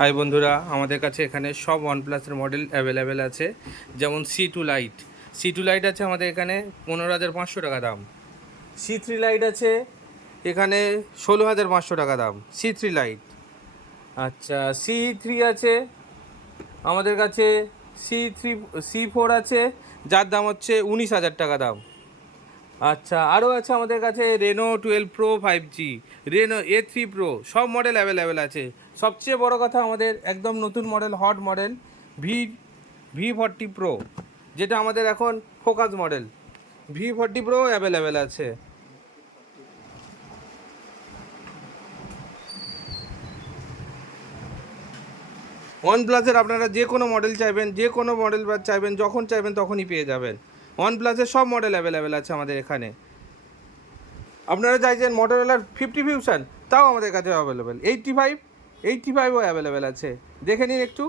High বন্ধুরা, আমাদের কাছে এখানে সব ওয়ানপ্লাসের মডেল অ্যাভেলেবেল আছে। যেমন C two light C two light আছে আমাদের এখানে পনেরো হাজার পাঁচশো টাকা দাম। সি থ্রি লাইট আছে এখানে ষোলো হাজার পাঁচশো টাকা দাম। সি থ্রি লাইট আচ্ছা সি থ্রি আছে আমাদের কাছে সি থ্রি সি ফোর আছে, যার দাম হচ্ছে উনিশ হাজার টাকা দাম। আচ্ছা আরও আছে আমাদের কাছে Reno twelve pro five G Reno A three pro সব মডেল অ্যাভেলেবেল আছে। সবচেয়ে বড় কথা আমাদের একদম নতুন model hot model V V forty pro যেটা আমাদের এখন focus model V forty pro available আছে। ওয়ান প্লাসের আপনারা যে কোনো মডেল চাইবেন যে কোনো মডেল চাইবেন, যখন চাইবেন তখনই পেয়ে যাবেন। ওয়ান প্লাসের সব মডেল অ্যাভেলেবেল আছে আমাদের এখানে। আপনারা চাইছেন মোটরোলার ফিফটি ফিউশন তাও আমাদের কাছে অ্যাভেলেবেল এইটটি ফাইভ এইটটি ফাইভও অ্যাভেলেবেল আছে। দেখে নিন একটু।